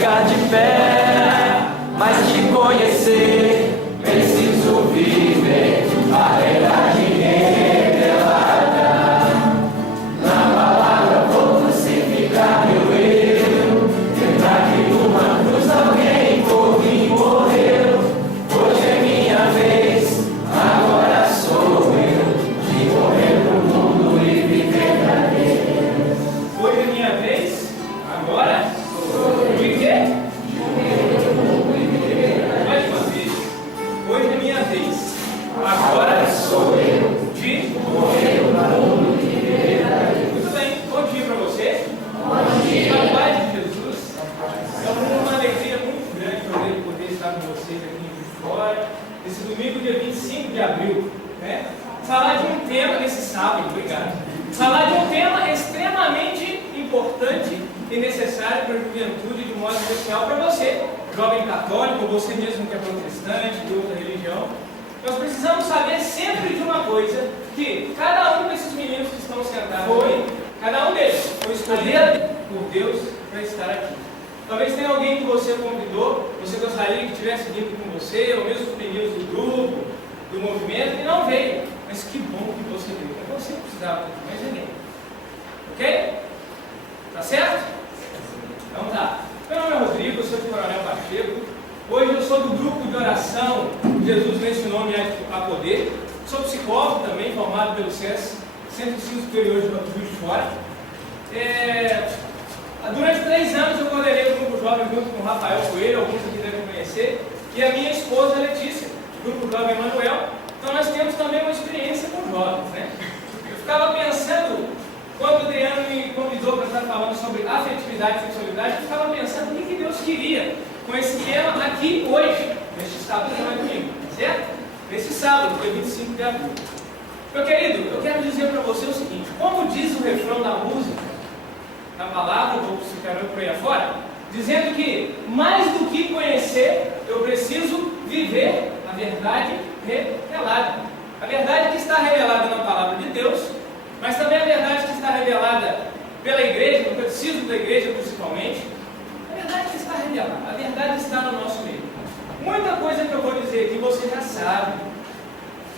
ficar de pé, mas te conhecer, preciso viver a verdade revelada. Na palavra vou crucificar meu eu, lembrar que numa cruz alguém por mim morreu. Hoje é minha vez, agora sou eu, de morrer pro mundo e viver pra Deus. Hoje é minha vez, agora sou eu. De quê? Mais uma vez. Hoje é minha vez, agora sou eu, de morrer para o mundo e viver pra Deus. Muito bem, bom dia para você. Bom dia. A paz de Jesus. É uma alegria muito grande poder estar com vocês aqui em Vitória, esse domingo, dia 25 de abril, né? Falar de um tema nesse sábado, obrigado. Falar de um tema extremamente importante e necessário para a juventude, de modo especial para você, jovem católico, ou você mesmo que é protestante, de outra religião. Nós precisamos saber sempre de uma coisa, que cada um desses meninos que estão sentados aí, cada um deles foi escolhido por Deus para estar aqui. Talvez tenha alguém que você convidou, você gostaria que tivesse vindo com você, ou mesmo os meninos do grupo, do movimento, e não veio. Mas que bom que você veio. É você que precisava, mais ninguém. Ok? Tá certo? Vamos lá. Meu nome é Rodrigo, eu sou de Coronel Pacheco. Hoje eu sou do grupo de oração Jesus mencionou-me a poder. Sou psicólogo também, formado pelo SES, Centro de Ensino Superior de Juiz de Fora. Durante 3 anos eu coordenei o grupo jovem junto com o Rafael Coelho, alguns aqui devem conhecer, e a minha esposa Letícia, do grupo jovem Manuel. Então nós temos também uma experiência com jovens, né? Eu ficava pensando, quando o Adriano me convidou para estar falando sobre afetividade e sexualidade, eu ficava pensando o que Deus queria com esse tema aqui hoje, neste sábado que não é domingo, certo? Nesse sábado, dia 25 de abril. Meu querido, eu quero dizer para você o seguinte: como diz o refrão da música, na palavra, vou ficar por aí afora, dizendo que mais do que conhecer, eu preciso viver a verdade revelada. A verdade que está revelada na palavra de Deus, mas também a verdade que está revelada pela igreja, no catecismo da igreja principalmente. A verdade que está revelada, a verdade está no nosso meio. Muita coisa que eu vou dizer aqui você já sabe,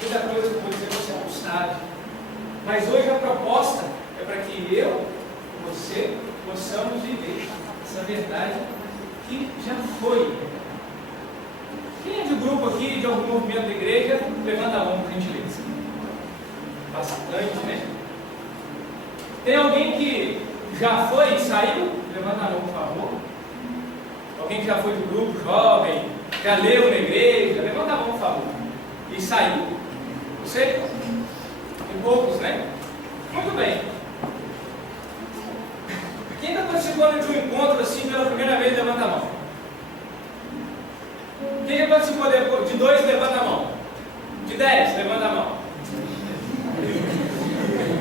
muita coisa que eu vou dizer você não sabe, mas hoje a proposta é para que eu e você possamos viver essa verdade que já foi. Quem é de grupo aqui, de algum movimento da igreja, levanta a mão para a gentileza. Bastante, né? Tem alguém que já foi e saiu? Levanta a mão, por favor. Alguém que já foi do grupo jovem, já leu na igreja? Levanta a mão, por favor. E saiu? Você? Tem poucos, né? Muito bem. Quem está participando de um encontro assim pela primeira vez, levanta a mão. Quem já participou de 2, levanta a mão. De 10, levanta a mão.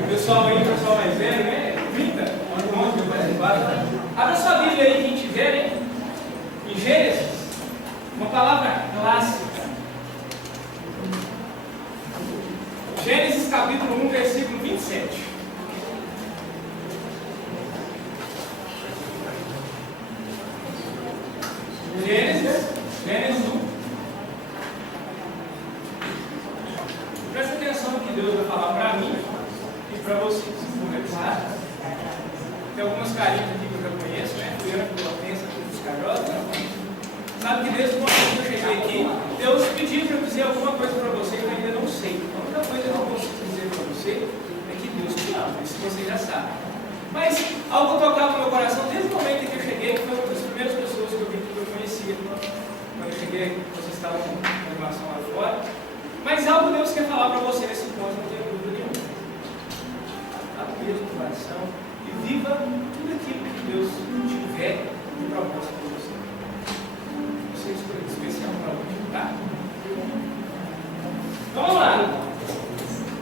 Pessoal aí, pessoal mais velho, né? 30, um monte de participado. Abra sua Bíblia aí, quem tiver, né? Em Gênesis, uma palavra clássica. Gênesis capítulo 1, versículo 27. Gênesis 1. Presta atenção no que Deus vai falar para mim e para vocês. Conversar. Tem algumas carinhas aqui que eu já conheço, né? Primeiro que eu penso aqui dos carotas. Sabe que desde quando eu cheguei aqui, Deus pediu para eu dizer alguma coisa para você que eu ainda não sei. A única coisa que eu consigo dizer para você é que Deus te ama, isso você já sabe. Mas algo tocava no meu coração desde o momento em que eu cheguei, que foi uma das primeiras pessoas que eu vi que eu conhecia. Quando eu cheguei, vocês estavam com animação lá fora. Mas algo Deus quer falar para você nesse encontro, não tenho dúvida nenhuma. Abra mesmo o coração e viva tudo aquilo que Deus tiver de proposta para você. Isso é especial para hoje, tá? Vamos lá.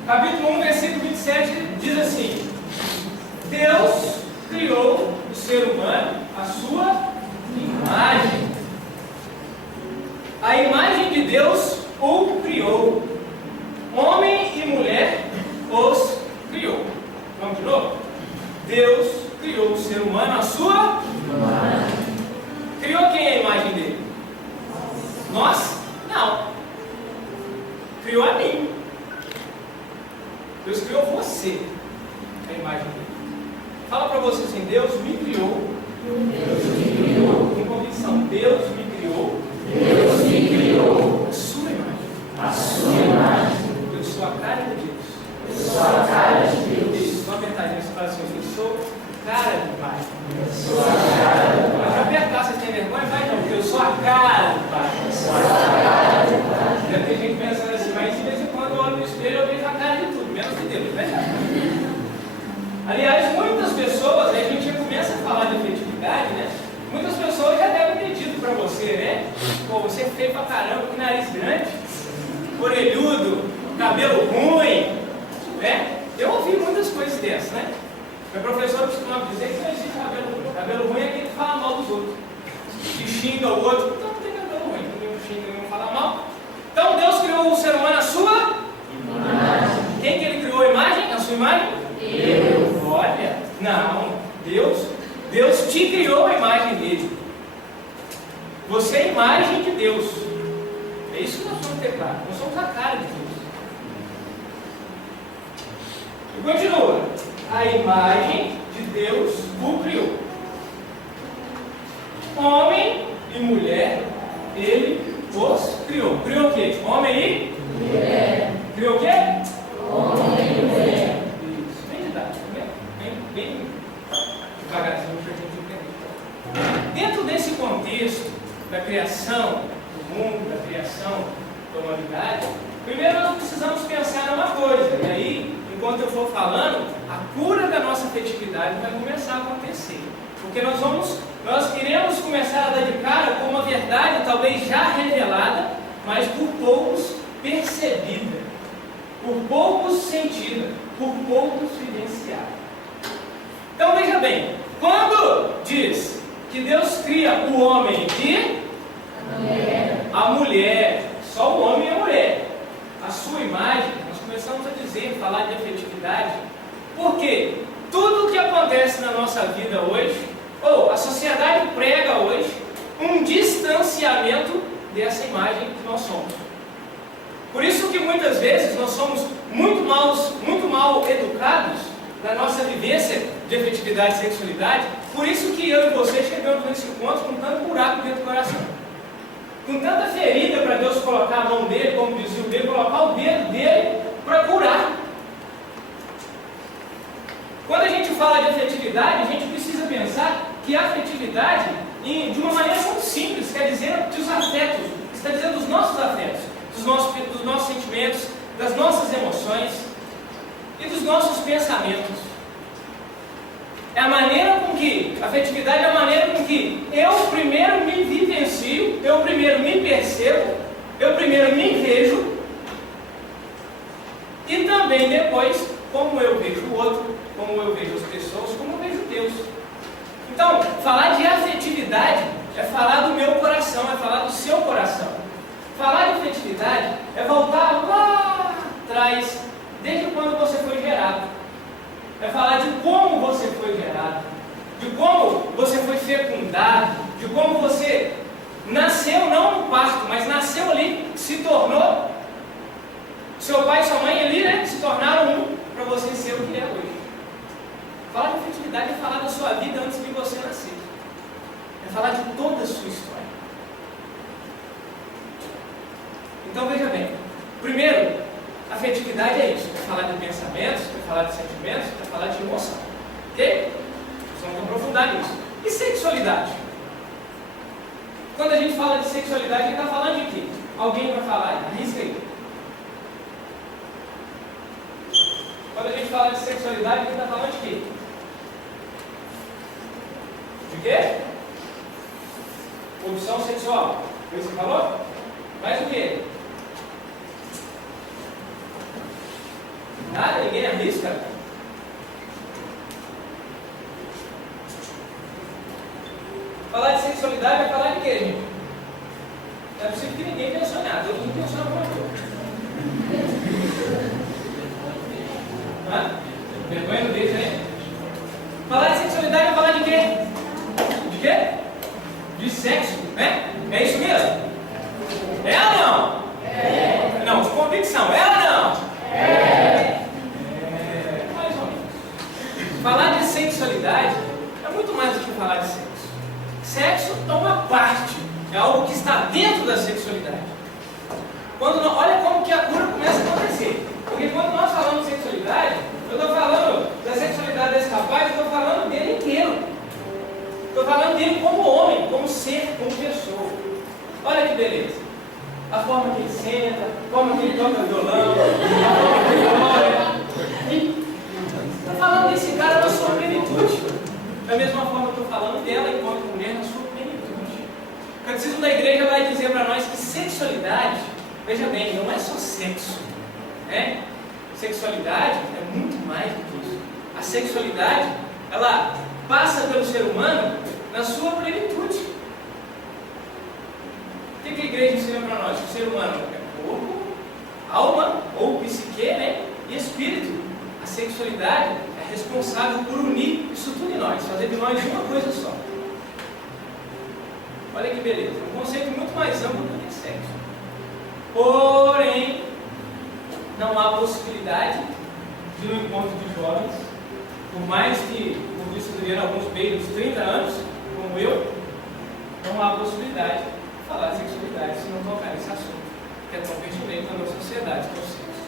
Capítulo 1, versículo 27 diz assim: Deus criou o ser humano à sua imagem. A imagem de Deus o criou. Homem e mulher os criou. Vamos de novo? Deus criou o ser humano à sua imagem. Criou criou a mim. Deus criou você, a imagem dele. Fala para você assim: Deus me criou. Deus me criou. Com convicção: Deus me criou. Deus me criou. A sua imagem. A sua imagem. Eu sou a cara de Deus. Eu sou a cara de Deus. Isso, só apertadinha, você fala assim: eu sou cara de Pai. Eu sou a cara de Pai. Vai apertar, vocês têm vergonha? Vai não, porque eu sou a cara de Pai. Eu sou a cara de Pai. Deve ter gente pensando assim, mas de vez em quando eu olho no espelho eu vejo a cara de tudo, menos de Deus, né? Aliás, muitas pessoas, aí a gente já começa a falar de afetividade, né? Muitas pessoas já devem ter dito pra você, né? Pô, você é feio pra caramba, que nariz grande, orelhudo, cabelo ruim, né? Eu ouvi muitas coisas dessas, né? Meu professor costumava dizer que não existe cabelo ruim. Cabelo ruim é aquele que fala mal dos outros, que xinga o outro. Então não tem cabelo ruim, ninguém xinga, ninguém fala mal. Então Deus criou o ser humano à sua imagem. Quem que ele criou a imagem? A sua imagem? Deus. Olha, não, Deus te criou a imagem dele. Você é a imagem de Deus. É isso que nós vamos ter claro. Nós somos a cara de Deus. E continua. A imagem de Deus o criou. Homem e mulher, ele os criou. Criou o quê? Homem e mulher. Criou o quê? Homem e mulher. Isso. Bem didático, né? Bem devagarzinho para a gente entender. Dentro desse contexto da criação do mundo, da criação da humanidade, primeiro nós precisamos pensar numa coisa. E aí, enquanto eu for falando, a cura da nossa afetividade vai começar a acontecer. Porque nós queremos começar a dar de cara com uma verdade talvez já revelada, mas por poucos percebida, por poucos sentida, por poucos vivenciada. Então veja bem, quando diz que Deus cria o homem e a mulher, só o homem e a mulher, a sua imagem, nós começamos a dizer, falar de afetividade, porque tudo que acontece na nossa vida hoje, ou a sociedade prega hoje, um distanciamento dessa imagem que nós somos. Por isso que muitas vezes nós somos muito mal educados na nossa vivência de afetividade e sexualidade. Por isso que eu e você chegamos nesse encontro com tanto buraco dentro do coração, com tanta ferida para Deus colocar a mão dele, como dizia o dele, colocar o dedo dele para curar. Quando a gente fala de afetividade, a gente precisa pensar que a afetividade, de uma maneira muito simples, quer dizer dos afetos, está dizendo dos nossos afetos, dos nossos sentimentos, das nossas emoções e dos nossos pensamentos. É a maneira com que, a afetividade é a maneira com que eu primeiro me vivencio, eu primeiro me percebo, eu primeiro me vejo e também depois como eu vejo o outro, como eu vejo as pessoas, como eu vejo Deus. Então, falar de afetividade é falar do meu coração, é falar do seu coração. Falar de afetividade é voltar lá atrás, desde quando você foi gerado. É falar de como você foi gerado, de como você foi fecundado, de como você nasceu, não no parto, mas nasceu ali, se tornou, seu pai e sua mãe ali, né, se tornaram um para você ser o que é hoje. Falar de afetividade é falar da sua vida antes de você nascer. É falar de toda a sua história. Então veja bem, primeiro, afetividade é isso, é falar de pensamentos, é falar de sentimentos, é falar de emoção. Ok? Vamos aprofundar nisso. E sexualidade? Quando a gente fala de sexualidade, a gente está falando de quê? Alguém vai falar, arrisca aí. Quando a gente fala de sexualidade, a gente está falando de quê? De quê? Opção sexual. Foi isso que você falou? Mais o quê? Nada? Ninguém arrisca? Falar de sexualidade é falar de quê, gente? Não é possível que ninguém pensou em nada. Todo mundo pensou em alguma coisa. Vergonha no dedo, né? Falar de sexualidade é falar de quê? De quê? De sexo, né? É isso mesmo? É ou não? Olha como que a cura começa a acontecer. Porque quando nós falamos de sexualidade, eu estou falando da sexualidade desse rapaz, eu estou falando dele inteiro. Estou falando dele como homem, como ser, como pessoa. Olha que beleza. A forma que ele senta, a forma que ele toca violão, a forma que ele olha. Estou falando desse cara na sua plenitude. Da mesma forma que estou falando dela enquanto mulher na sua plenitude. O catecismo da igreja vai dizer para nós que sexualidade, veja bem, não é só sexo. Né? Sexualidade é muito mais do que isso. A sexualidade, ela passa pelo ser humano na sua plenitude. O que a igreja ensina para nós? Que o ser humano é corpo, alma ou psique, né? E espírito. A sexualidade é responsável por unir isso tudo em nós, fazer de nós uma coisa só. Olha que beleza, um conceito muito mais amplo do que sexo. Porém, não há possibilidade de um encontro de jovens, por mais que, por isso, durante alguns meios de 30 anos, como eu, não há possibilidade de falar de sexualidade se não tocar nesse assunto, que é tão pertinente na nossa sociedade, que é o sexo.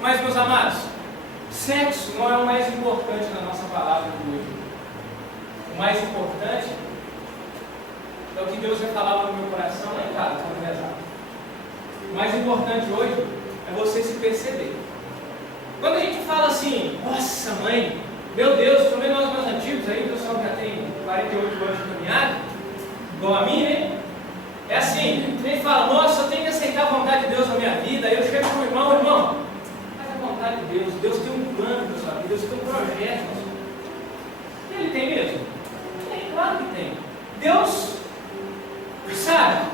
Mas, meus amados, sexo não é o mais importante na nossa palavra de hoje. O mais importante é o que Deus vai falar no meu coração lá em casa, quando rezar. O mais importante hoje é você se perceber. Quando a gente fala assim, nossa mãe, meu Deus, pelo menos nós mais antigos aí, o pessoal que já tem 48 anos de caminhada, igual a mim, né? É assim, a gente fala, nossa, eu tenho que aceitar a vontade de Deus na minha vida. Aí eu chego com o irmão, faz a vontade de Deus. Deus tem um plano para sua vida, Deus tem um projeto na sua vida. Ele tem mesmo? Tem, claro que tem. Deus sabe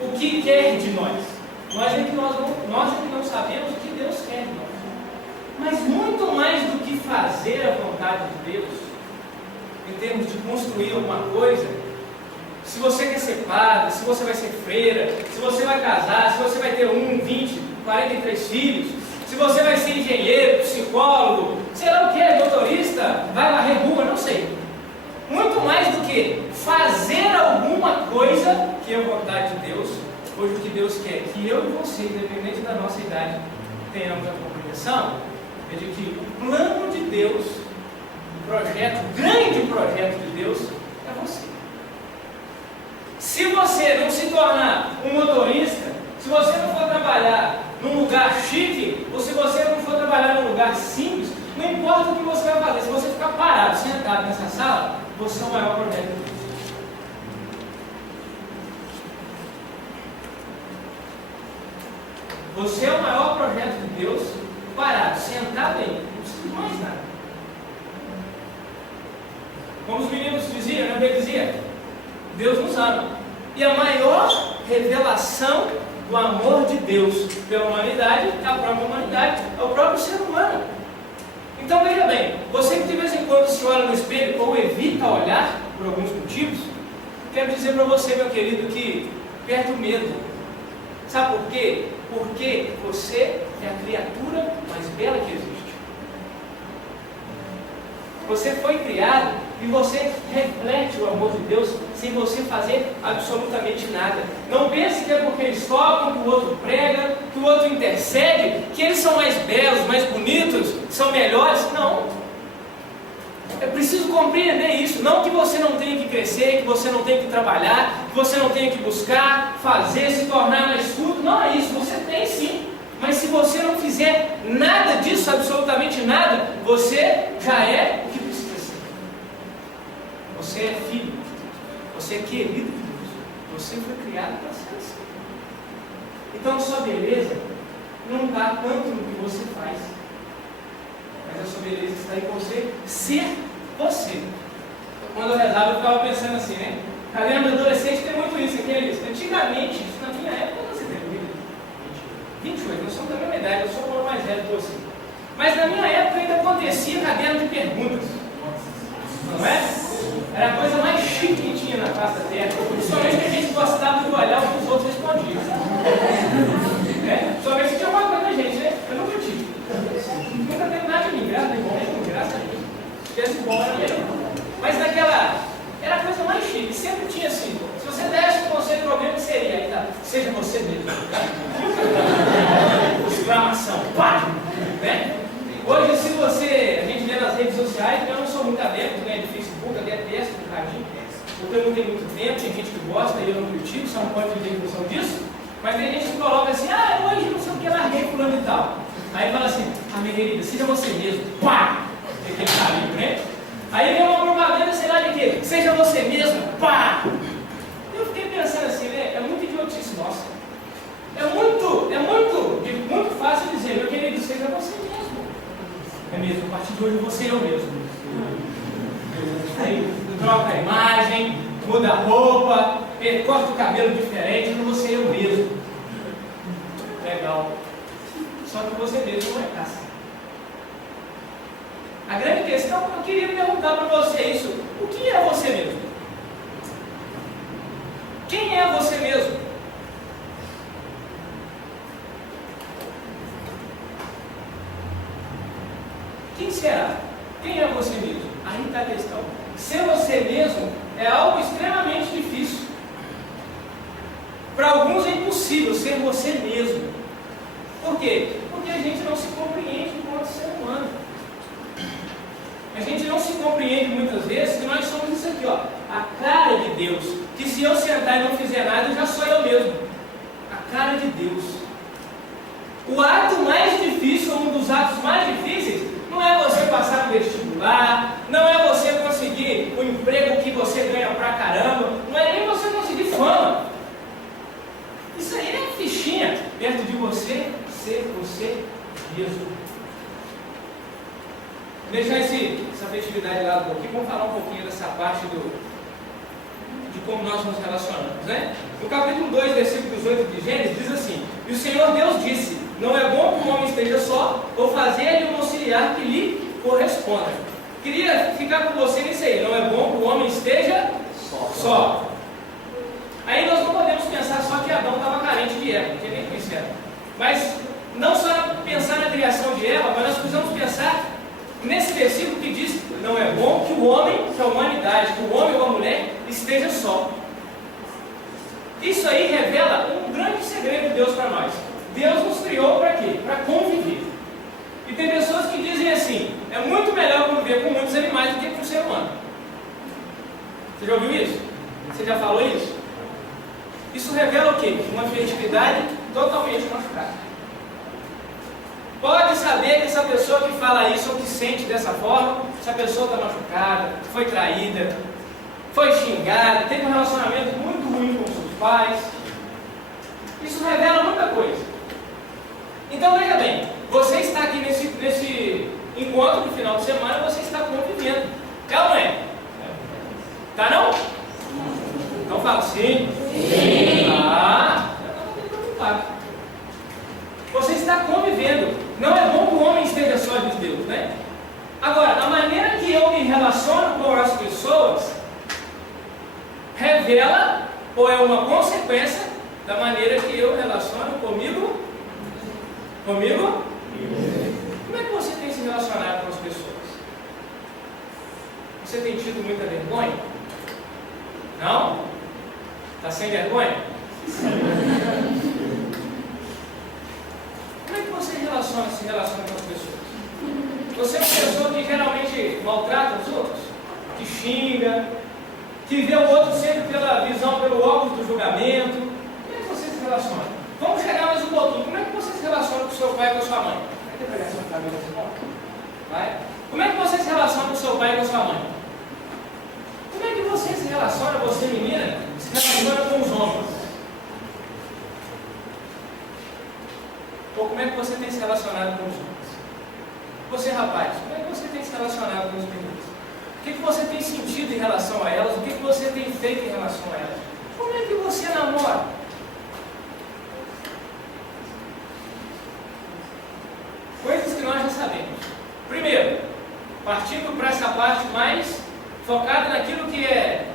o que quer de nós. Nós é que não sabemos o que Deus quer de nós. Mas muito mais do que fazer a vontade de Deus, em termos de construir alguma coisa, se você quer ser padre, se você vai ser freira, se você vai casar, se você vai ter 20, 43 filhos, se você vai ser engenheiro, psicólogo, sei lá o que, motorista, vai varrer rua, não sei. Muito mais do que fazer alguma coisa que é a vontade de Deus, hoje o que Deus quer que eu e você, independente da nossa idade, tenhamos a compreensão, é de que o plano de Deus, o projeto, o grande projeto de Deus, é você. Se você não se tornar um motorista, se você não for trabalhar num lugar chique, ou se você não for trabalhar num lugar simples, não importa o que você vai fazer, se você ficar parado, sentado nessa sala, você é o maior projeto de Deus. Você é o maior projeto de Deus, parado, sentado aí, não precisa de mais nada. Como os meninos diziam, né? Ele dizia, Deus nos ama. E a maior revelação do amor de Deus pela humanidade é a própria humanidade, é o próprio ser humano. Então veja bem, você que de vez em quando se olha no espelho ou evita olhar por alguns motivos, quero dizer para você, meu querido, que perde o medo. Sabe por quê? Porque você é a criatura mais bela que existe. Você foi criado e você reflete o amor de Deus sem você fazer absolutamente nada. Não pense que é porque eles tocam, que o outro prega, que o outro intercede, que eles são mais belos, mais bonitos, são melhores. Não. É preciso compreender isso. Não que você não tenha que crescer, que você não tenha que trabalhar, que você não tenha que buscar, fazer, se tornar mais culto. Não é isso. Você tem sim. Mas se você não fizer nada disso, absolutamente nada, você já é o que precisa ser. Você é filho de Deus. Você é querido de Deus. Você foi criado para ser assim. Então sua beleza não está tanto no que você faz, mas a sua beleza está em você ser você. Quando eu rezava, eu ficava pensando assim, né? Cadê a adolescente? Tem muito isso. Antigamente, isso na minha época, você tem 28, nós somos da mesma idade, eu sou um ano mais velho que você. Mas na minha época ainda acontecia caderno de perguntas. Não é? Era a coisa mais chique que tinha na face da terra. Principalmente que a gente gostava de olhar o que os outros respondiam. Somente se tinha alguma coisa da gente, né? Eu nunca tive. Nunca teve nada de mim, graças a Deus. Se tivesse bom, era melhor. Mas naquela era a coisa mais chique, sempre tinha assim. Se você desse um conselho para alguém, que seria? Aí tá, seja você mesmo. Né? Exclamação, pá! Né? Hoje, se você, a gente vê nas redes sociais, eu não sou muito adepto, né, de Facebook, eu detesto um bocadinho, porque eu não tenho muito tempo, tem gente que gosta e eu não critico, só não pode ter função disso, mas tem gente que coloca assim, hoje não sei o que, larguei fulano e tal. Aí fala assim, minha querida, seja você mesmo, pá! Tem aquele carinho, né? Aí vem uma propaganda, sei lá de quê, seja você mesmo, pá! Eu fiquei pensando assim, né, é muito idiotice nossa. É muito fácil dizer, meu querido, seja você mesmo. É mesmo, a partir de hoje você é eu mesmo. Aí troca a imagem, muda a roupa, corta o cabelo diferente, não você é eu mesmo. Legal. Só que você mesmo não é caça. A grande questão, eu queria perguntar para você isso. O que é você mesmo? Quem é você mesmo? Quem será? Quem é você mesmo? Aí está a questão. Ser você mesmo é algo extremamente difícil. Para alguns é impossível ser você mesmo. Por quê? Porque a gente não se compreende enquanto ser humano. A gente não se compreende muitas vezes que nós somos isso aqui, ó, a cara de Deus. Que se eu sentar e não fizer nada, já sou eu mesmo. A cara de Deus. O ato mais difícil, um dos atos mais difíceis, não é você passar no vestibular, não é você conseguir o emprego que você ganha pra caramba, não é nem você conseguir fama. Isso aí é fichinha perto de você ser você mesmo. Vou deixar essa afetividade lá um pouquinho, vamos falar um pouquinho dessa parte de como nós nos relacionamos, né? No capítulo 2, versículo 18 de Gênesis, diz assim: e o Senhor Deus disse, não é bom que o homem esteja só, ou fazer-lhe um auxiliar que lhe corresponda. Queria ficar com você nisso aí, não é bom que o homem esteja só. Aí nós não podemos pensar só que Adão estava carente de Eva, porque nem conhecia Eva. Mas não só pensar na criação de Eva, mas nós precisamos pensar nesse versículo que diz, não é bom que o homem, que a humanidade, que o homem ou a mulher esteja só. Isso aí revela um grande segredo de Deus para nós. Deus nos criou para quê? Para conviver. E tem pessoas que dizem assim, é muito melhor conviver com muitos animais do que com o ser humano. Você já ouviu isso? Você já falou isso? Isso revela o quê? Uma afetividade totalmente machucada. Pode saber que essa pessoa que fala isso ou que sente dessa forma, essa pessoa está machucada, foi traída, foi xingada, teve um relacionamento muito ruim com seus pais. Isso revela muita coisa. Então veja bem, você está aqui nesse encontro de final de semana, você está convivendo. É ou não é? Tá não? Então fala sim. Sim. Eu estou preocupado. Você está convivendo. Não é bom que o homem esteja só, diz Deus, né? Agora, a maneira que eu me relaciono com as pessoas revela ou é uma consequência da maneira que eu relaciono comigo? Comigo? Como é que você tem se relacionado com as pessoas? Você tem tido muita vergonha? Não? Está sem vergonha? Como é que você se relaciona com as pessoas? Você é uma pessoa que geralmente maltrata os outros? Que xinga? Que vê o outro sempre pela visão, pelo óculos do julgamento? Como é que você se relaciona? Vamos chegar mais um pouquinho. Como é que você se relaciona com o seu pai e com a sua mãe? Vai pegar essa camisa assim, vai. Como é que você se relaciona com o seu pai e com a sua mãe? Como é que você se relaciona, você menina, se relaciona com os homens? Ou como é que você tem se relacionado com os homens? Você, rapaz, como é que você tem se relacionado com os meninos? O que você tem sentido em relação a elas? O que você tem feito em relação a elas? Como é que você namora? Coisas que nós já sabemos. Primeiro, partindo para essa parte mais focada naquilo que é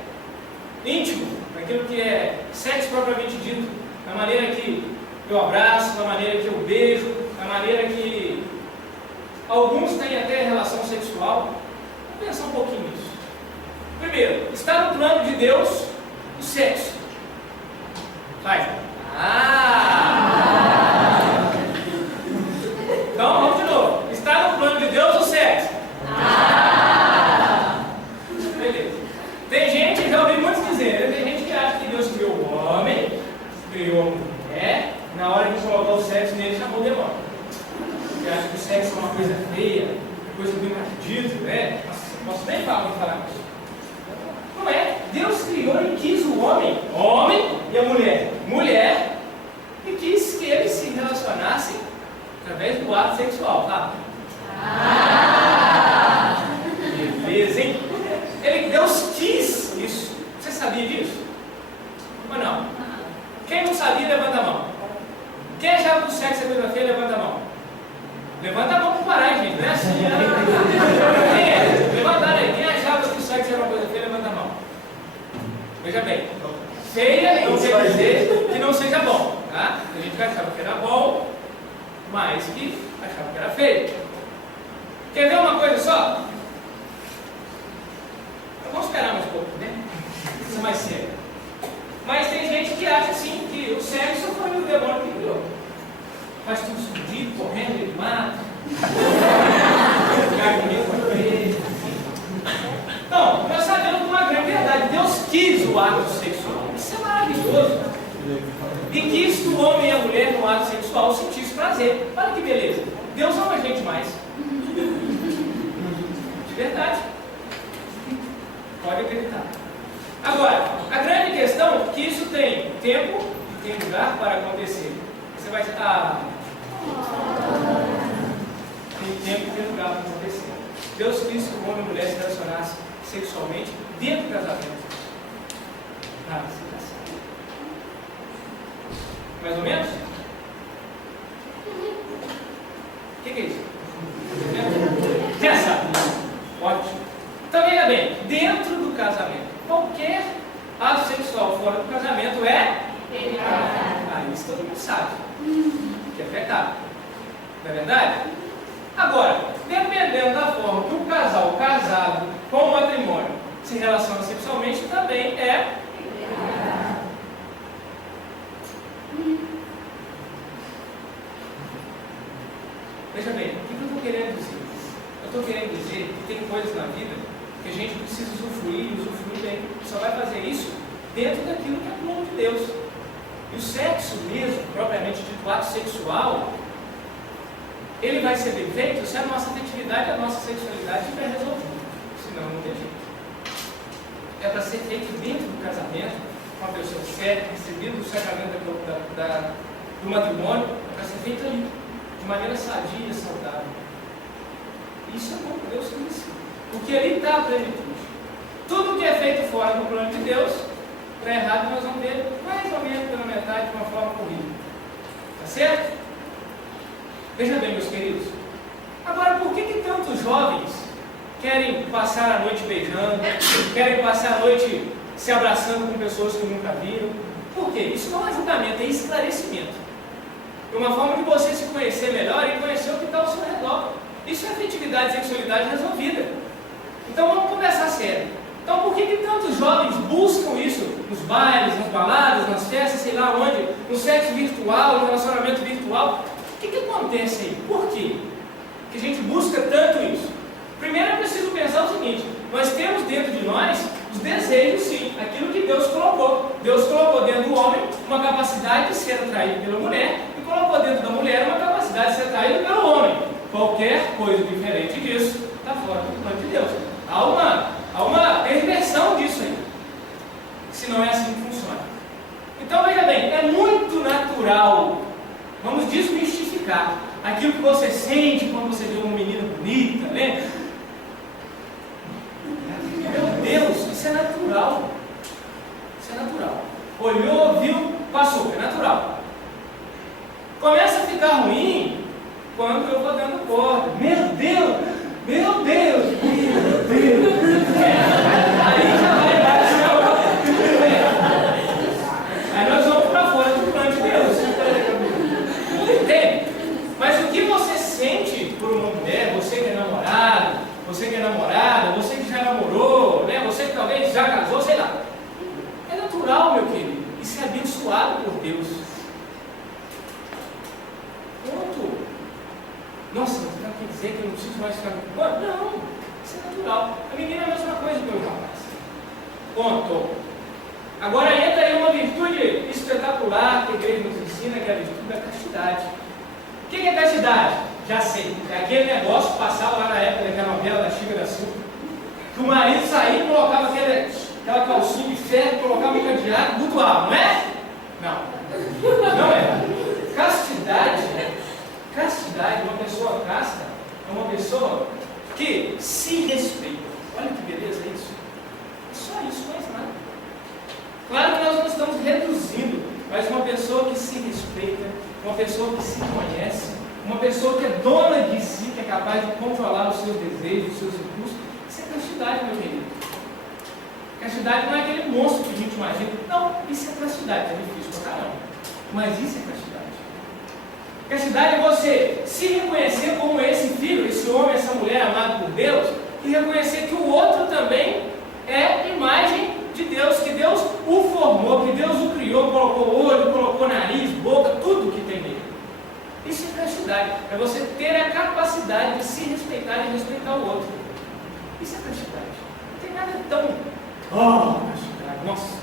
íntimo, naquilo que é sexo propriamente dito, na maneira que eu abraço, na maneira que eu beijo, na maneira que alguns têm até relação sexual. Vamos pensar um pouquinho nisso. Primeiro, está no plano de Deus o sexo. Vai. Então, vamos de novo. Está no plano de Deus o sexo? Beleza. Tem gente, já ouvi muitos dizer, tem gente que acha que Deus criou o homem, criou a mulher, na hora de colocar o sexo nele chamou o demônio. Que acha que o sexo é uma coisa feia, coisa do encardido, né? Nossa, não posso nem falar isso. Não é. Deus criou e quis o homem, homem e a mulher, mulher, e quis que eles se relacionassem através do ato sexual, tá? Beleza, hein? Deus quis isso. Você sabia disso? Ou não? Quem não sabia, levanta a mão. Quem achava que o sexo é coisa feia, levanta a mão. Levanta a mão para parar, gente. Não é assim, né? Quem é? Levantaram aí. Quem achava que o sexo era uma coisa feia, levanta a mão. Veja bem. Feia não quer dizer que não seja bom. Tá? A gente achava que era bom, mas que achava que era feio. Quer ver uma coisa só? Vamos esperar mais um pouco, né? Isso é mais sério. Mas tem gente que acha assim que o sexo foi o demônio que criou. Faz tudo escondido, correndo, ele mata. Então, nós sabemos de uma grande verdade. Deus quis o ato sexual. Isso é maravilhoso. E quis que o homem e a mulher no ato sexual sentissem prazer. Olha que beleza. Deus ama a gente mais. De verdade. Pode acreditar. Agora, a grande questão é que isso tem tempo e tem lugar para acontecer. Você vai dizer, tem tempo e tem lugar para acontecer. Deus quis que o homem e a mulher se relacionassem sexualmente dentro do casamento. Mais ou menos? O que é isso? Já sabe. Ótimo. Então, veja bem, dentro do casamento, qualquer ato sexual fora do casamento é pecado. Isso todo mundo sabe. Que é pecado. Não é verdade? Agora, dependendo da forma que o casal casado com o matrimônio se relaciona sexualmente, também é pecado. Veja bem, o que eu estou querendo dizer? Eu estou querendo dizer que tem coisas na vida que a gente precisa usufruir bem. Só vai fazer isso dentro daquilo que é plano de Deus. E o sexo mesmo, propriamente dito, o ato sexual, ele vai ser bem feito se a nossa afetividade, a nossa sexualidade estiver resolvida. Senão não tem jeito. É para ser feito dentro do casamento, com a pessoa certa, recebido o sacramento do matrimônio, é para ser feito ali, de maneira sadia e saudável. Isso é bom, Deus quis. Porque ali está a plenitude. Tudo que é feito fora do plano de Deus, para errado, nós vamos ver mais ou menos pela metade de uma forma corrida. Tá certo? Veja bem, meus queridos. Agora, por que tantos jovens querem passar a noite beijando, querem passar a noite se abraçando com pessoas que nunca viram? Por quê? Isso não é julgamento, é esclarecimento. É uma forma de você se conhecer melhor e conhecer o que está ao seu redor. Isso é afetividade e sexualidade resolvida. Então vamos conversar sério. Então por que tantos jovens buscam isso nos bailes, nas baladas, nas festas, sei lá onde, no sexo virtual, no relacionamento virtual? O que acontece aí? Por quê que a gente busca tanto isso? Primeiro é preciso pensar o seguinte: nós temos dentro de nós os desejos, sim, aquilo que Deus colocou. Deus colocou dentro do homem uma capacidade de ser atraído pela mulher e colocou dentro da mulher uma capacidade de ser atraído pelo homem. Qualquer coisa diferente disso está fora do plano de Deus. Há uma perversão disso aí, se não é assim que funciona. Então veja bem, é muito natural, vamos desmistificar aquilo que você sente quando você vê uma menina bonita, né? Meu Deus, isso é natural. Isso é natural. Olhou, viu, passou, é natural. Começa a ficar ruim quando eu vou dando corda. Meu Deus, meu Deus, meu Deus. Aí já vai dar. Aí nós vamos para fora do plano de Deus. Entende? Mas o que você sente por uma mulher, você que é namorado, você que é namorada, você que já namorou, né? Você que talvez já casou, sei lá. É natural, meu querido. Isso é abençoado por Deus. Nossa, você quer dizer que eu não preciso mais ficar com o Não, isso é natural. A menina é a mesma coisa que o rapaz. Ponto. Agora entra aí uma virtude espetacular que a igreja nos ensina, que é a virtude da castidade. O que é castidade? Já sei. É aquele negócio que passava lá na época daquela novela da Chica da Silva, que o marido saía e colocava aquela calcinha de ferro, colocava um cadeado, mutual, não é? Não. Não é. Castidade, uma pessoa casta, é uma pessoa que se respeita. Olha que beleza isso. É só isso, mais nada. Claro que nós não estamos reduzindo, mas uma pessoa que se respeita, uma pessoa que se conhece, uma pessoa que é dona de si, que é capaz de controlar os seus desejos, os seus impulsos, isso é castidade, meu querido. Castidade não é aquele monstro que a gente imagina. Não, isso é castidade, é difícil pra caramba. Mas isso é castidade. Castidade é você se reconhecer como esse filho, esse homem, essa mulher amado por Deus, e reconhecer que o outro também é imagem de Deus, que Deus o formou, que Deus o criou, colocou olho, colocou nariz, boca, tudo que tem nele. Isso é castidade. É você ter a capacidade de se respeitar e respeitar o outro. Isso é castidade. Não tem nada tão... castidade. Nossa.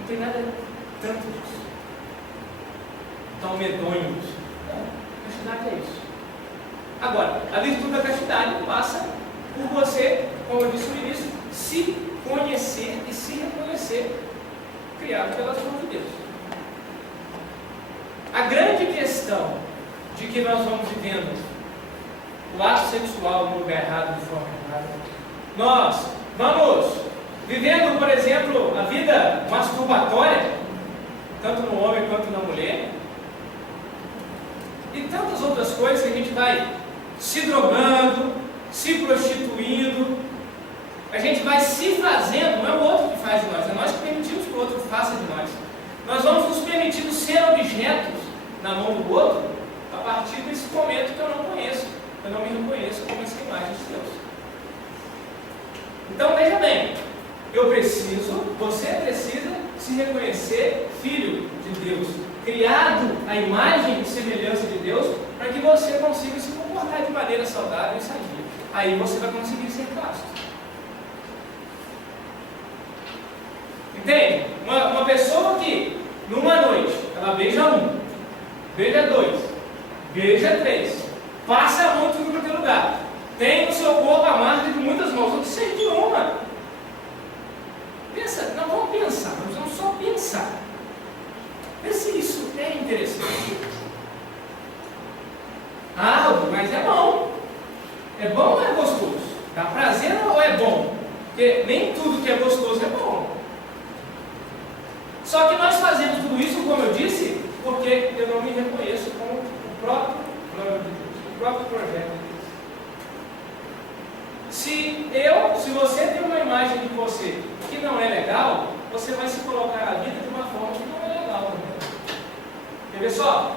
Não tem nada tanto disso. Tão medonho disso. Não. Castidade é isso. Agora, a virtude da castidade passa por você, como eu disse no início, se conhecer e se reconhecer criado pelas mãos de Deus. A grande questão de que nós vamos vivendo o ato sexual no lugar errado, de forma errada, nós vamos vivendo, por exemplo, a vida masturbatória, tanto no homem quanto na mulher, e tantas outras coisas que a gente vai se drogando, se prostituindo, a gente vai se fazendo, não é o outro que faz de nós, é nós que permitimos que o outro faça de nós. Nós vamos nos permitindo ser objetos na mão do outro a partir desse momento que eu não conheço, eu não me reconheço como essa imagem de Deus. Então veja bem, você precisa se reconhecer filho de Deus, criado à imagem e semelhança de Deus, para que você consiga se comportar de maneira saudável e sadia. Aí você vai conseguir ser casto. Entende? Uma pessoa que, numa noite, ela beija um, beija dois, beija três, passa a mão tudo naquele lugar, tem no seu corpo a marca de muitas mãos, não precisa de uma. Pensa, não vamos pensar, nós vamos só pensar. Vê se isso é interessante. Mas é bom. É bom ou é gostoso? Dá prazer ou é bom? Porque nem tudo que é gostoso é bom. Só que nós fazemos tudo isso, como eu disse, porque eu não me reconheço como o próprio plano de Deus, o próprio projeto de Deus. Se você tem uma imagem de você que não é legal, você vai se colocar na vida de uma forma que não é legal também. Quer ver só?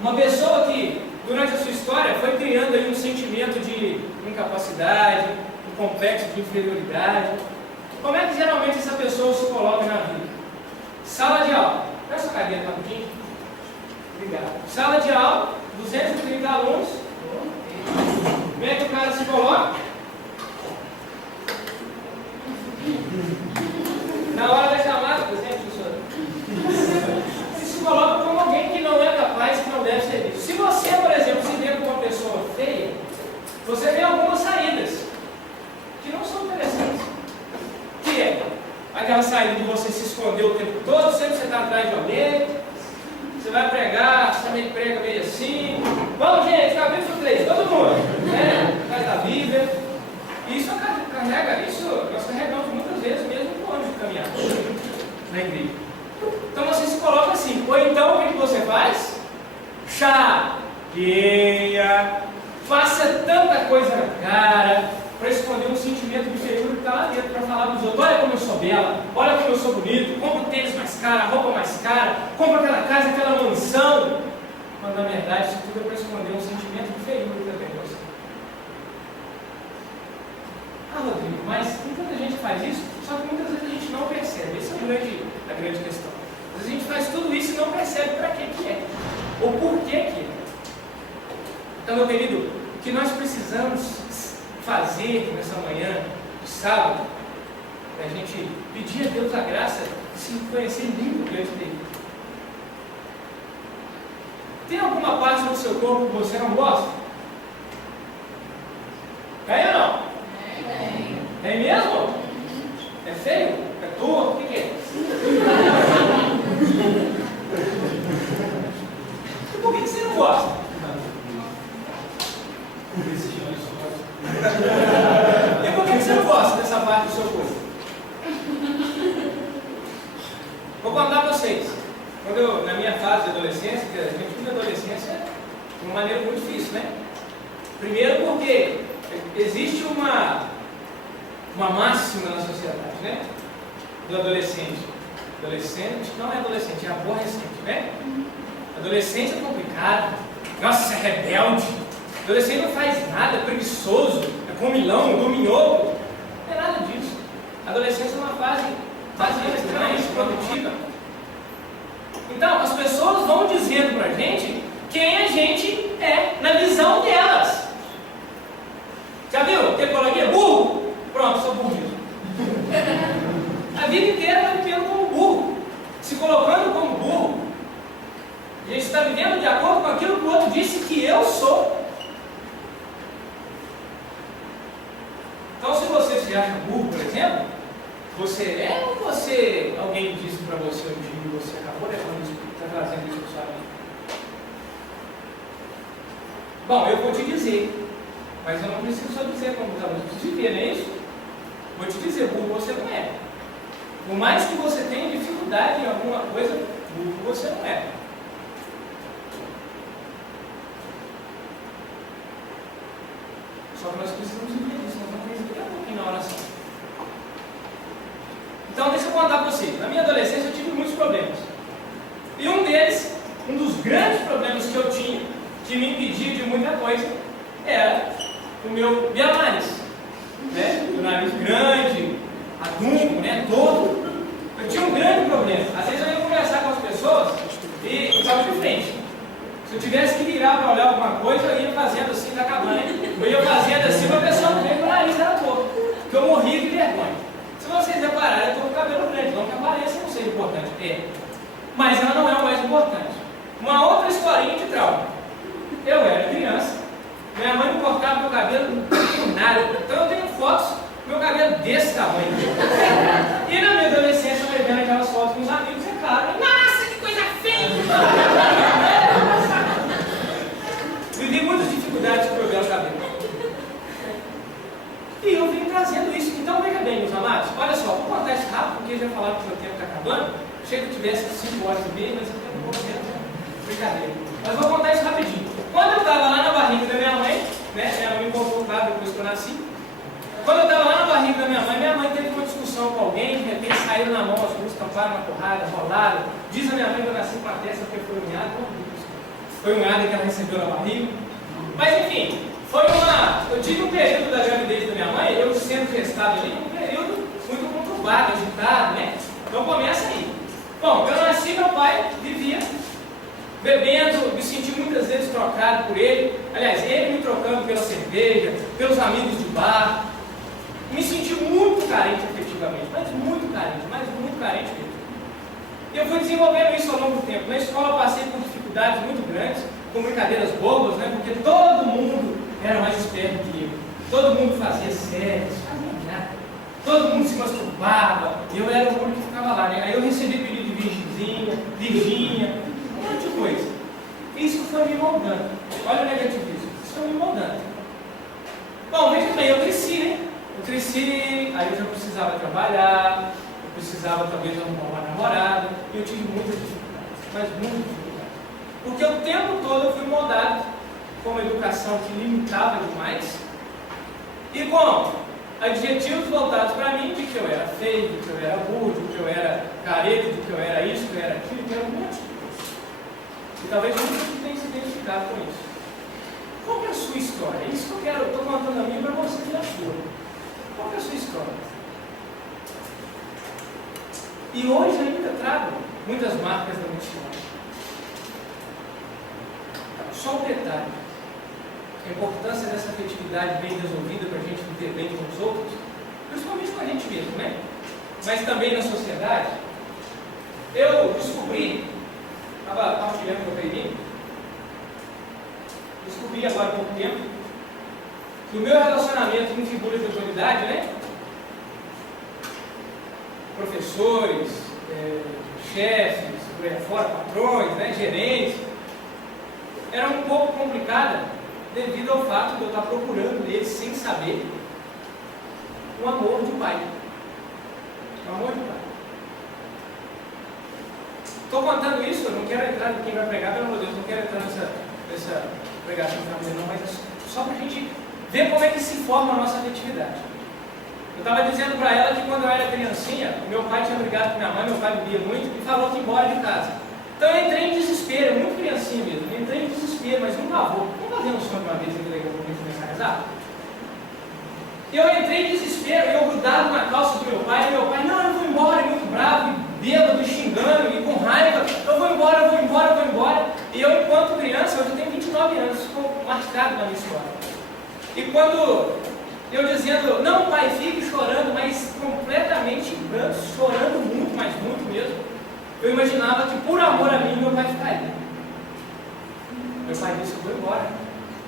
Uma pessoa que, durante a sua história, foi criando aí um sentimento de incapacidade, um complexo de inferioridade. Como é que geralmente essa pessoa se coloca na vida? Sala de aula. Pega essa cadeira rapidinho. Obrigado. Sala de aula, 230 alunos. Como é que o cara se coloca? Na hora da chamada, por exemplo, professor, você se coloca como alguém que não é capaz, que não deve ser visto. Se você, por exemplo, se vê como uma pessoa feia, você vê algumas saídas que não são interessantes. Que é aquela saída de você se esconder o tempo todo, sempre você está atrás de alguém, você vai pregar, você também prega meio assim. Vamos, gente, capítulo 3, todo mundo, né? Atrás da Bíblia. Isso nós carregamos muitas vezes mesmo no ano de caminhada na igreja. Então você se coloca assim, ou então o que você faz? Chateia, faça tanta coisa na cara, para esconder um sentimento de inferioridade que está lá dentro, para falar para os outros: olha como eu sou bela, olha como eu sou bonito, compra o tênis mais caro, a roupa mais cara, compra aquela casa, aquela mansão. Quando na verdade isso tudo é para esconder um sentimento de inferioridade também em você. Rodrigo, mas muita gente faz isso, só que muitas vezes a gente não percebe. Essa é a grande questão. Às vezes a gente faz tudo isso e não percebe para que é, ou por que é. Então, meu querido, o que nós precisamos fazer nessa manhã de sábado é a gente pedir a Deus a graça de se conhecer limpo diante dele. Tem alguma parte do seu corpo que você não gosta? Tem ou não? Tem mesmo? É feio? É torto? O que é? E por que você não gosta? E por que você não gosta dessa parte do seu corpo? Vou contar para vocês. Quando eu, na minha fase de adolescência, que a gente vive a adolescência de uma maneira muito difícil, né? Primeiro porque existe uma máxima na sociedade, né? Do adolescente. Adolescente não é adolescente, é aborrecente, né? Adolescente é complicado. Nossa, é rebelde. Adolescente não faz nada, é preguiçoso, é comilão, dominhoco. Não é nada disso. Adolescência é uma fase extremamente produtiva. Então, as pessoas vão dizendo pra gente quem a gente é na visão delas. Já viu? Tem coloquinha? Burro? Pronto, sou burro mesmo. A vida inteira vai vivendo como burro, se colocando como burro. A gente está vivendo de acordo com aquilo que o outro disse que eu sou. Então, se você se acha burro, por exemplo, você é ou você, alguém disse para você um dia e você acabou levando isso, está trazendo isso para sua vida? Bom, eu vou te dizer, mas eu não preciso só dizer como está, eu preciso ver, não é isso? Vou te dizer, burro você não é. Por mais que você tenha dificuldade em alguma coisa, burro você não é. Só que nós precisamos entender isso, nós vamos ver um pouquinho na oração. Então, deixa eu contar para vocês. Na minha adolescência eu tive muitos problemas. E um deles, um dos grandes problemas que eu tinha, que me impedia de muita coisa, era o meu biamanes. Né? O nariz grande, adunco, né? Todo. Eu tinha um grande problema. Às vezes eu ia conversar com as pessoas e eu estava de frente. Se eu tivesse que virar para olhar alguma coisa, eu ia fazendo assim, está acabando. Eu ia fazendo assim para a pessoa não ver que o nariz era todo. Porque eu morria de vergonha. Se vocês repararem, eu estou com o cabelo grande, não que a aparência não seja importante. É. Mas ela não é o mais importante. Uma outra historinha de trauma. Eu era criança, minha mãe não cortava meu cabelo com nada. Então eu tenho fotos, meu cabelo desse tamanho. E na minha adolescência, eu vendo aquelas fotos com os amigos, é claro. Nossa, que coisa feia! Vivi muitas dificuldades para pegar o cabelo. E eu vim trazendo isso. Então, veja bem, meus amados. Olha só, vou contar isso rápido, porque já falaram que o meu tempo está acabando. Achei que eu tivesse 5 horas e meia, mas eu tenho um pouco menos, né? Brincadeira. Mas vou contar isso rapidinho. Quando eu estava lá na barriga da minha mãe, né? Minha mãe me contou, claro, depois que eu nasci. Quando eu estava lá na barriga da minha mãe teve uma discussão com alguém, de repente saíram na mão, as duas tamparam na porrada, rolaram. Diz a minha mãe que eu nasci com a testa porque foi unhada. Foi unhada que ela recebeu na barriga. Mas enfim. Eu tive um período da gravidez da minha mãe, eu sendo gestado ali, um período muito conturbado, agitado, né? Então começa aí. Bom, eu nasci, meu pai vivia bebendo, me senti muitas vezes trocado por ele. Aliás, ele me trocando pela cerveja, pelos amigos de bar. Me senti muito carente efetivamente, mas muito carente mesmo. E eu fui desenvolvendo isso ao longo do tempo. Na escola eu passei por dificuldades muito grandes, com brincadeiras bobas, né? Porque todo mundo era mais esperto que eu. Todo mundo fazia sexo, fazia nada. Todo mundo se masturbava. E eu era o único que ficava lá, né? Aí eu recebi pedido de Virgínia, um monte de coisa. Isso foi me moldando. Olha o negativismo. Isso foi me moldando. Bom, veja bem, eu cresci, né? Eu cresci, aí eu já precisava trabalhar, eu precisava talvez arrumar uma namorada. E eu tive muitas dificuldades, mas muitas dificuldades. Porque o tempo todo eu fui moldado com uma educação que limitava demais e com adjetivos voltados para mim de que eu era feio, de que eu era burro, de que eu era careta, de que eu era isso, que eu era aquilo, que eu era um monte de coisa. E talvez muitos tenham se identificado com isso. Qual que é a sua história? É isso que eu estou contando a mim para você ver a sua. Qual que é a sua história? E hoje ainda trago muitas marcas da minha história. Só um detalhe. a importância dessa afetividade bem resolvida para a gente viver bem com os outros, principalmente com a gente mesmo, né? Mas também na sociedade, eu descobri, estava partilhando com o Pedrinho, descobri agora há pouco tempo, que o meu relacionamento com figuras de autoridade, né? Professores, chefes, por aí fora, patrões, né? Gerentes, era um pouco complicada devido ao fato de eu estar procurando neles, sem saber, o amor de pai. O amor de pai. Estou contando isso, eu não quero entrar em quem vai pregar, pelo amor de Deus, não quero entrar nessa pregação de família não, mas é só para a gente ver como é que se forma a nossa afetividade. Eu estava dizendo para ela que quando eu era criancinha, meu pai tinha brigado com minha mãe, meu pai bebia muito, e falou que ia embora de casa. Então eu entrei em desespero, muito criancinha mesmo, eu entrei em desespero, mas nunca vou. Vamos fazer um sonho uma vez, eu legal para a gente começar a rezar? Eu entrei em desespero, eu grudado na calça do meu pai, e meu pai, não, eu vou embora, muito bravo, bêbado, xingando, e com raiva, eu vou embora, eu vou embora, eu vou embora. E eu, enquanto criança, hoje eu tenho 29 anos, ficou marcado na minha história. E quando eu dizendo, não pai, fique chorando, mas completamente em prantos, chorando muito, mas muito mesmo, eu imaginava que por amor a mim, meu pai ficaria. Meu pai disse, eu vou embora.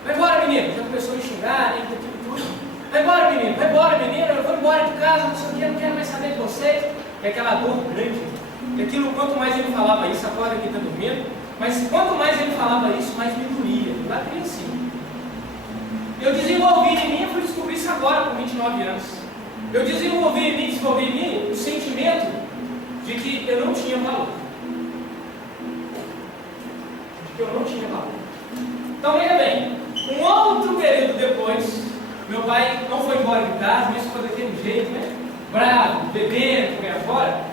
Vai embora, menino, já começou a me xingar, né, tudo. Vai embora, menino, vai embora, menina, eu vou embora de casa, não sei o que, eu não quero mais saber de vocês. É aquela dor grande. E aquilo, quanto mais ele falava isso, agora que está dormindo, mas quanto mais ele falava isso, mais me doía, lá criancinha. Eu desenvolvi em mim, eu fui descobrir isso agora com 29 anos. Eu desenvolvi em mim o sentimento de que eu não tinha valor. De que eu não tinha valor. Então, veja bem, um outro período depois, meu pai não foi embora de casa, mas ficou daquele jeito, né? Bravo, bebendo, por aí fora.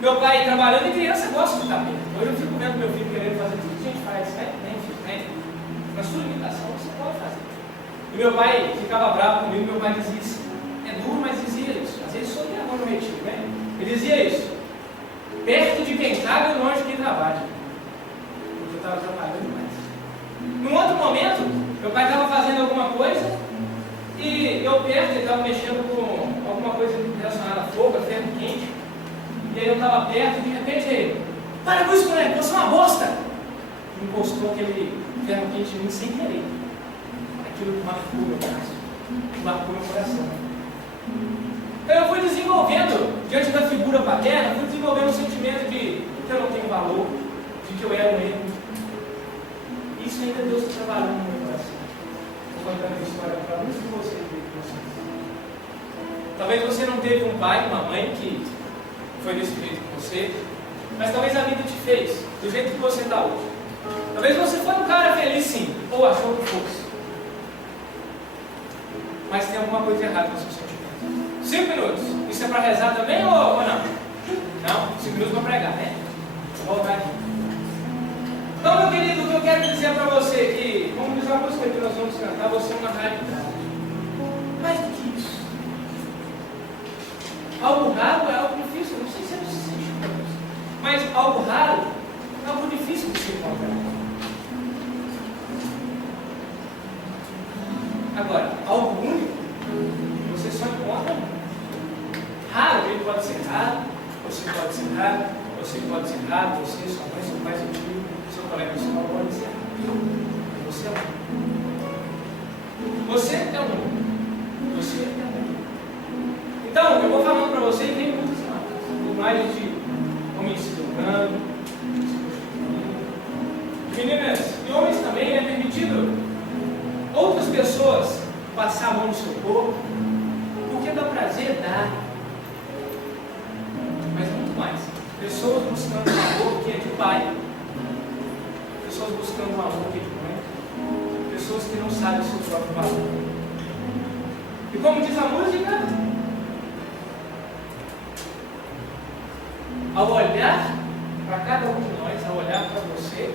Meu pai trabalhando, e criança gosta de estar bem. Hoje eu fico vendo meu filho querendo fazer tudo que a gente faz, né? Nem filho, né? Na sua limitação você pode fazer. E meu pai ficava bravo comigo, meu pai dizia isso. É duro, mas dizia isso. Às vezes sou minha mão no retiro, né? Ele dizia isso. Perto de quem cabe e longe de quem trabalha. Porque eu estava trabalhando demais. Num outro momento, meu pai estava fazendo alguma coisa e eu perto, ele estava mexendo com alguma coisa relacionada a fogo, a ferro quente. E aí eu estava perto e de repente ele, para com isso, moleque, você é uma bosta! E encostou aquele ferro quente em mim sem querer. Aquilo marcou meu braço, marcou meu coração. Então eu fui desenvolvendo, diante da figura paterna, fui desenvolvendo um sentimento de que eu não tenho valor, de que eu era um erro. Isso ainda Deus está trabalhando no meu coração. Estou contando a história para muitos de vocês. Talvez você não teve um pai, uma mãe que foi desse jeito com você, mas talvez a vida te fez do jeito que você está hoje. Talvez você foi um cara feliz sim, ou achou que fosse. Mas tem alguma coisa errada no seu sentimento. 5 minutos. Isso é para rezar também ou não? Não, 5 minutos para pregar, né? Vou voltar aqui. Então, meu querido, o que eu quero dizer para você é que, como diz a música que nós vamos cantar, você é uma realidade. Mais do que isso. Algo raro é algo difícil, não sei se é difícil para você, mas algo raro é algo difícil de se encontrar. Agora, algo único, você só encontra. Raro, ele pode ser raro, você pode ser raro, você pode ser raro, você, sua mãe, seu pai, seu tio, seu colega de escola pode ser raro. Você é único. Você é único. Você é único. Então, eu vou falando para você e tem muitas imagens de homens se tocando, se meninas e homens também é permitido outras pessoas passar a mão no seu corpo, porque dá prazer, dá. Mas muito mais. Pessoas buscando um amor que é de pai, pessoas buscando um amor que é de mãe, pessoas que não sabem o seu próprio valor. E como diz a música, ao olhar para cada um de nós, ao olhar para você,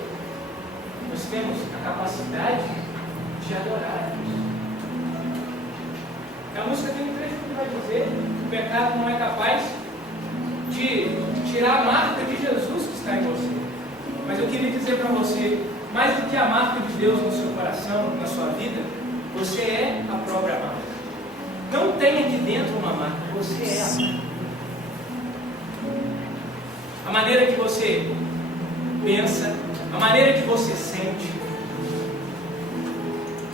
nós temos a capacidade de adorar a Deus. A música tem um trecho que vai dizer que o pecado não é capaz de tirar a marca de Jesus que está em você. Mas eu queria dizer para você mais do que a marca de Deus no seu coração, na sua vida, você é a própria marca. Não tem aqui dentro uma marca, você é a marca. A maneira que você pensa, a maneira que você sente.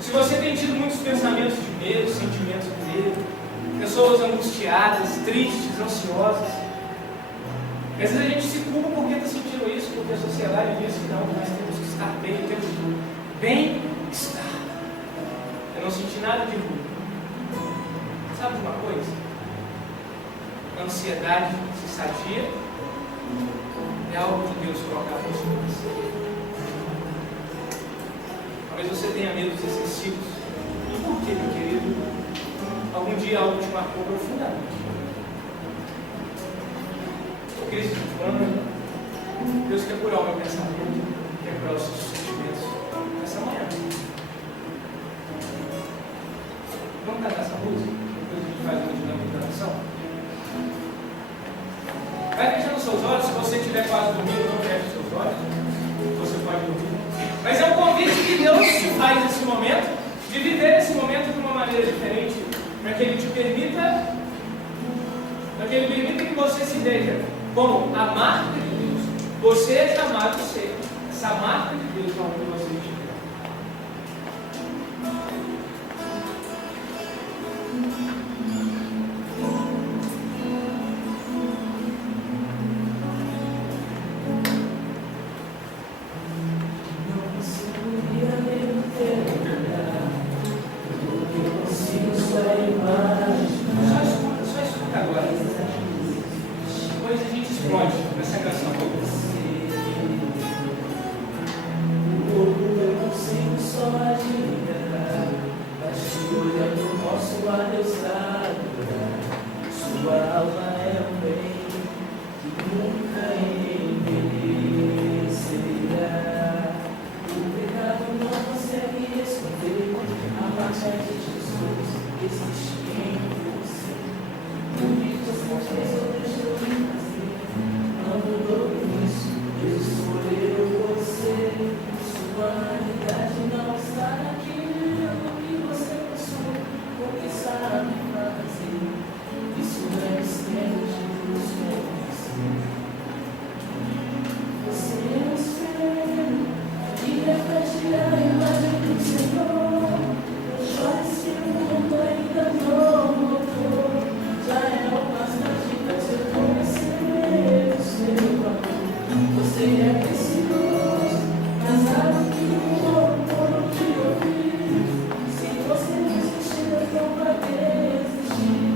Se você tem tido muitos pensamentos de medo, sentimentos de medo, pessoas angustiadas, tristes, ansiosas, às vezes a gente se culpa porque está sentindo isso, porque a sociedade diz que não, nós temos que estar bem o tempo todo. Bem-estar. Eu não senti nada de ruim. Sabe de uma coisa? A ansiedade se sadia, é algo que Deus coloca para você. Talvez você tenha medos excessivos. E por que, meu querido? Algum dia algo te marcou profundamente. Crise de fome. Deus quer curar o meu pensamento, quer curar os seus sentimentos nessa manhã. Vamos cantar essa música? Depois a gente faz uma dinâmica de oração. Vai fechando os seus olhos. Se você estiver quase dormindo, não feche os seus olhos. Você pode dormir. Mas é um convite que Deus te faz nesse momento, de viver esse momento de uma maneira diferente, para que Ele te permita, que você se veja como a marca de Deus. Você é chamado a ser essa marca de Deus onde você estiver. Só escuta agora. Depois a gente explode nessa canção. Eu consigo só admirar, mas olhando posso a Deus adorar. Sua alma é um bem que nunca envelhecerá. O pecado não consegue esconder a marca de Jesus existe em você. Por isso as montanhas eu deixo de fazer, não mudou isso, Deus escolheu você. Sua realidade não está naquilo que você possui, porque sabe fazer. Isso é mistério de Deus com você. Você é um espelho que reflete a imagem do Senhor. Chore se o mundo ainda não voltou. Já é o bastante para você conhecer o seu valor. Você é precioso, mas sabe que o amor te ouvir. Se você desistir, Deus não vai desistir.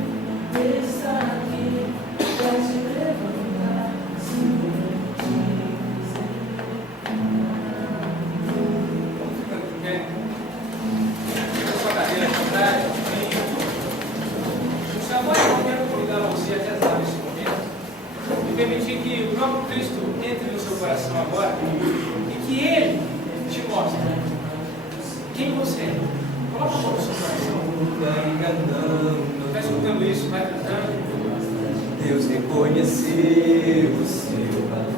Ele está aqui para te levantar, se você quiser. Sua cadeira contrária, agora eu quero convidar você a rezar nesse momento e permitir que o próprio Cristo entre no seu coração agora e que Ele te mostre quem você é. Coloca a mão no seu coração. Está escutando isso? Vai cantando. Deus reconheceu o seu valor.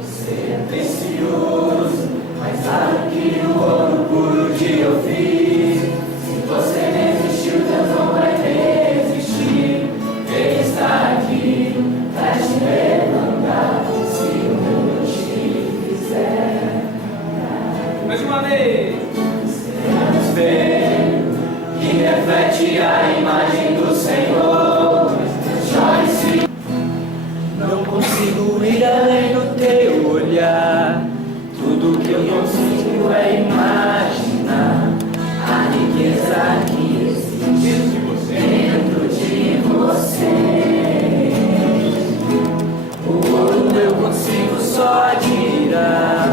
Você é precioso, mas sabe que o ouro puro te eu fiz. Se você resistiu, Deus não vai resistir. Ele está aqui para te levantar, se o mundo te fizer. Mais uma vez. Você é um espelho que reflete a imagem do Senhor. Chore-se. Não consigo ir além do teu olhar. Tudo que eu consigo é imaginar a riqueza que existe dentro de você. O ouro eu consigo só admirar,